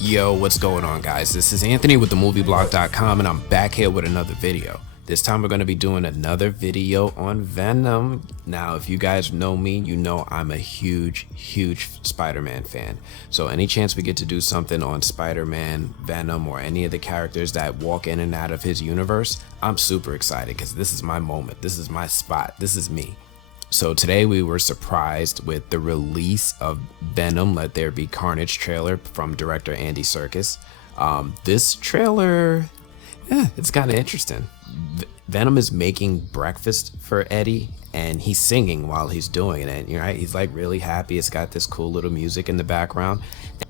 Yo, what's going on, guys? This is Anthony with themovieblog.com, and I'm back here with another video. This time we're going to be doing another video on Venom. Now, if you guys know me, you know I'm a huge Spider-Man fan. So any chance we get to do something on Spider-Man, Venom, or any of the characters that walk in and out of his universe, I'm super excited because this is my moment. This is my spot. This is me. So today we were surprised with the release of Venom Let There Be Carnage trailer from director Andy Serkis. This trailer, it's kind of interesting. Venom is making breakfast for Eddie and he's singing while he's doing it, right? He's like really happy. It's got this cool little music in the background,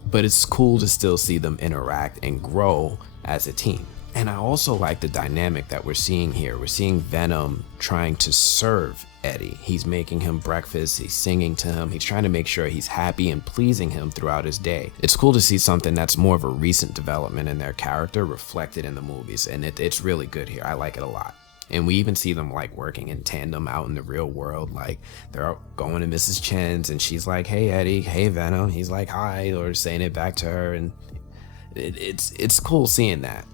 but it's cool to still see them interact and grow as a team. And I also like the dynamic that we're seeing here. We're seeing Venom trying to serve Eddie. He's making him breakfast, he's singing to him, he's trying to make sure he's happy and pleasing him throughout his day. It's cool to see something that's more of a recent development in their character reflected in the movies, and it's really good here. I like it a lot. And we even see them like working in tandem out in the real world. Like they're going to Mrs. Chen's and she's like, "Hey Eddie," "Hey Venom," he's like, "Hi," or saying it back to her, and it's cool seeing that.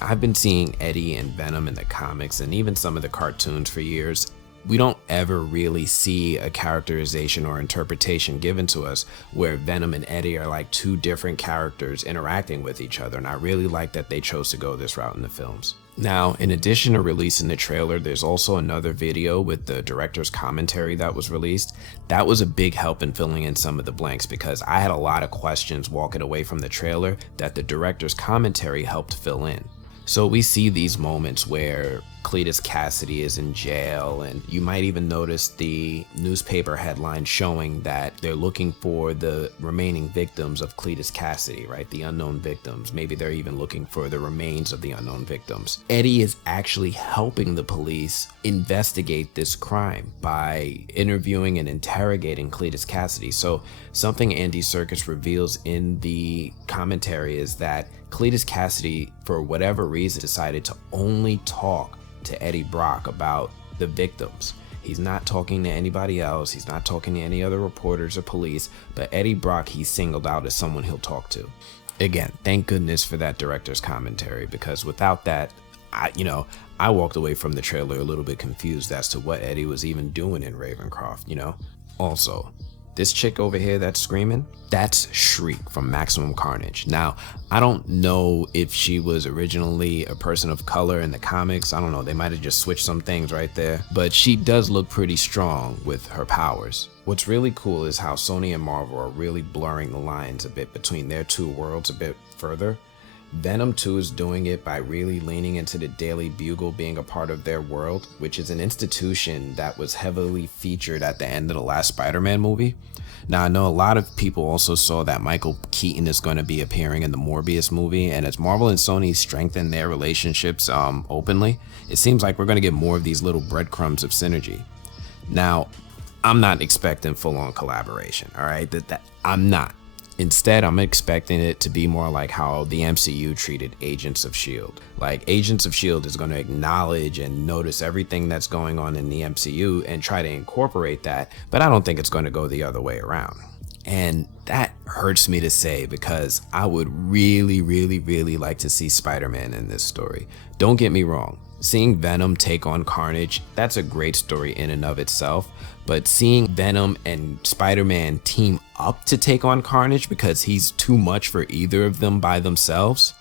I've been seeing Eddie and Venom in the comics and even some of the cartoons for years. We don't ever really see a characterization or interpretation given to us where Venom and Eddie are like two different characters interacting with each other, and I really like that they chose to go this route in the films. Now, in addition to releasing the trailer, there's also another video with the director's commentary that was released. That was a big help in filling in some of the blanks because I had a lot of questions walking away from the trailer that the director's commentary helped fill in. So we see these moments where Cletus Kasady is in jail, and you might even notice the newspaper headline showing that they're looking for the remaining victims of Cletus Kasady, right? The unknown victims. Maybe they're even looking for the remains of the unknown victims. Eddie is actually helping the police investigate this crime by interviewing and interrogating Cletus Kasady. So something Andy Serkis reveals in the commentary is that Cletus Kasady, for whatever reason, decided to only talk to Eddie Brock about the victims. He's not talking to anybody else. He's not talking to any other reporters or police, but Eddie Brock he's singled out as someone he'll talk to. Again, thank goodness for that director's commentary, because without that, I walked away from the trailer a little bit confused as to what Eddie was even doing in Ravencroft, Also, this chick over here that's screaming, that's Shriek from Maximum Carnage. Now, I don't know if she was originally a person of color in the comics. I don't know, they might have just switched some things right there, but she does look pretty strong with her powers. What's really cool is how Sony and Marvel are really blurring the lines a bit between their two worlds a bit further. Venom 2 is doing it by really leaning into the Daily Bugle being a part of their world, which is an institution that was heavily featured at the end of the last Spider-Man movie. Now, I know a lot of people also saw that Michael Keaton is going to be appearing in the Morbius movie, and as Marvel and Sony strengthen their relationships openly, it seems like we're going to get more of these little breadcrumbs of synergy. Now, I'm not expecting full-on collaboration, all right? I'm not. Instead, I'm expecting it to be more like how the MCU treated Agents of S.H.I.E.L.D. Like, Agents of S.H.I.E.L.D. is going to acknowledge and notice everything that's going on in the MCU and try to incorporate that, but I don't think it's going to go the other way around. And that hurts me to say because I would really like to see Spider-Man in this story. Don't get me wrong. Seeing Venom take on Carnage, that's a great story in and of itself, but seeing Venom and Spider-Man team up to take on Carnage because he's too much for either of them by themselves,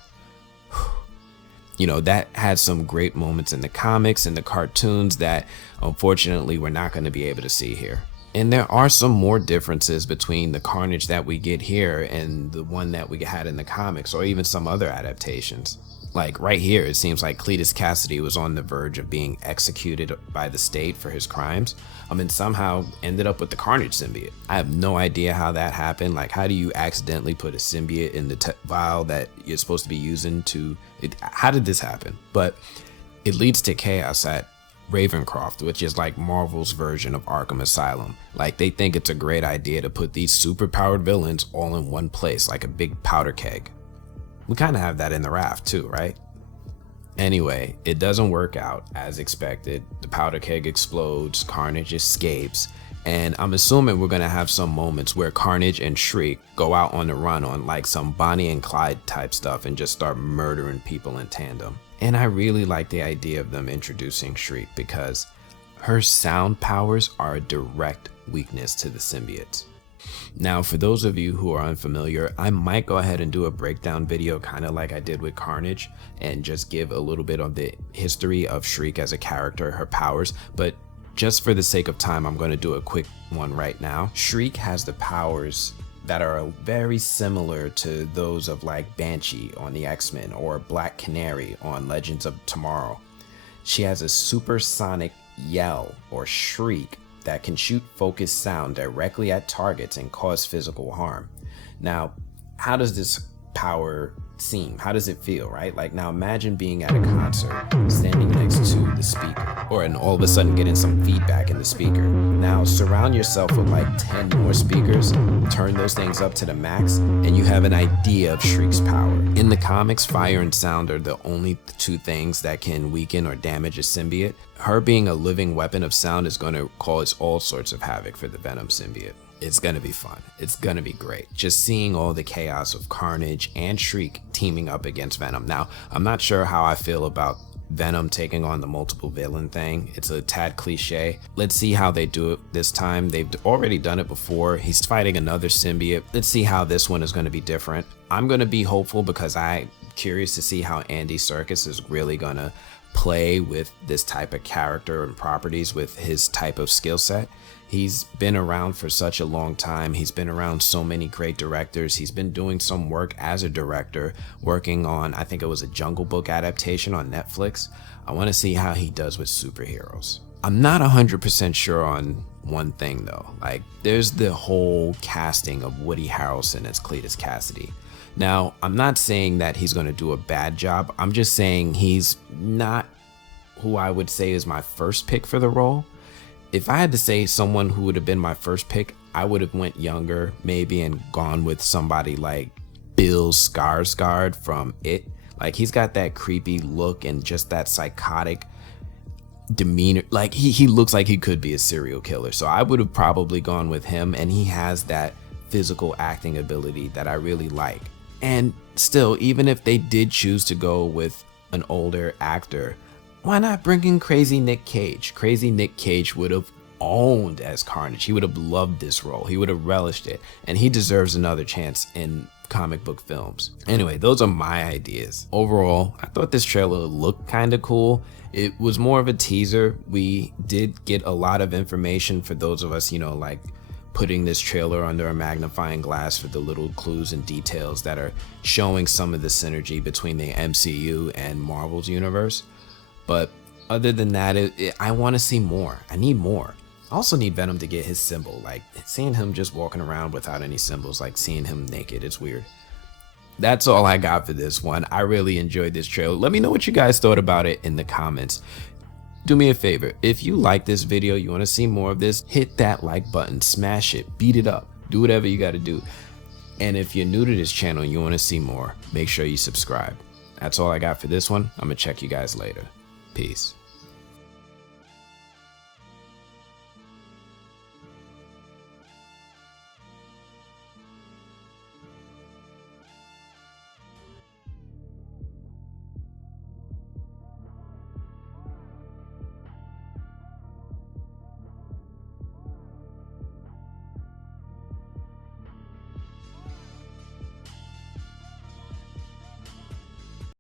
that had some great moments in the comics and the cartoons that unfortunately we're not going to be able to see here. And there are some more differences between the Carnage that we get here and the one that we had in the comics, or even some other adaptations. Like right here, it seems like Cletus Kasady was on the verge of being executed by the state for his crimes, and somehow ended up with the Carnage symbiote. I have no idea how that happened. Like, how do you accidentally put a symbiote in the vial that you're supposed to be using how did this happen? But it leads to chaos at Ravencroft, which is like Marvel's version of Arkham Asylum. Like, they think it's a great idea to put these super powered villains all in one place, like a big powder keg. We kind of have that in the Raft too, right? Anyway, it doesn't work out as expected. The powder keg explodes, Carnage escapes, And I'm assuming we're gonna have some moments where Carnage and Shriek go out on the run on like some Bonnie and Clyde type stuff and just start murdering people in tandem. And I really like the idea of them introducing Shriek because her sound powers are a direct weakness to the symbiotes. Now, for those of you who are unfamiliar, I might go ahead and do a breakdown video kind of like I did with Carnage and just give a little bit of the history of Shriek as a character, her powers, but just for the sake of time, I'm going to do a quick one right now. Shriek has the powers that are very similar to those of like Banshee on the X-Men or Black Canary on Legends of Tomorrow. She has a supersonic yell or shriek that can shoot focused sound directly at targets and cause physical harm. Now, how does this power seem? How does it feel, right? Like now imagine being at a concert, standing next to the speaker, and all of a sudden getting some feedback in the speaker. Now surround yourself with like 10 more speakers, turn those things up to the max, and you have an idea of Shriek's power. In the comics, fire and sound are the only two things that can weaken or damage a symbiote. Her being a living weapon of sound is going to cause all sorts of havoc for the Venom symbiote. It's gonna be fun. It's gonna be great. Just seeing all the chaos of Carnage and Shriek teaming up against Venom. Now, I'm not sure how I feel about Venom taking on the multiple villain thing. It's a tad cliche. Let's see how they do it this time. They've already done it before. He's fighting another symbiote. Let's see how this one is gonna be different. I'm gonna be hopeful because I'm curious to see how Andy Serkis is really gonna play with this type of character and properties with his type of skill set. He's been around for such a long time. He's been around so many great directors. He's been doing some work as a director, working on, I think it was a Jungle Book adaptation on Netflix. I want to see how he does with superheroes. I'm not 100% sure on one thing though. Like, there's the whole casting of Woody Harrelson as Cletus Kasady. Now, I'm not saying that he's going to do a bad job. I'm just saying he's not who I would say is my first pick for the role. If I had to say someone who would have been my first pick, I would have went younger maybe and gone with somebody like Bill Skarsgård from It. Like, he's got that creepy look and just that psychotic demeanor. Like, he looks like he could be a serial killer. So I would have probably gone with him, and he has that physical acting ability that I really like. And still, even if they did choose to go with an older actor, why not bring in Crazy Nick Cage? Crazy Nick Cage would have owned as Carnage. He would have loved this role. He would have relished it. And he deserves another chance in comic book films. Anyway, those are my ideas. Overall, I thought this trailer looked kind of cool. It was more of a teaser. We did get a lot of information for those of us, you know, like putting this trailer under a magnifying glass for the little clues and details that are showing some of the synergy between the MCU and Marvel's universe. But other than that, I want to see more. I need more. I also need Venom to get his symbol. Like, seeing him just walking around without any symbols, like seeing him naked, it's weird. That's all I got for this one. I really enjoyed this trailer. Let me know what you guys thought about it in the comments. Do me a favor, if you like this video, you want to see more of this, hit that like button, smash it, beat it up, do whatever you got to do. And if you're new to this channel and you want to see more, make sure you subscribe. That's all I got for this one. I'm gonna check you guys later. Peace.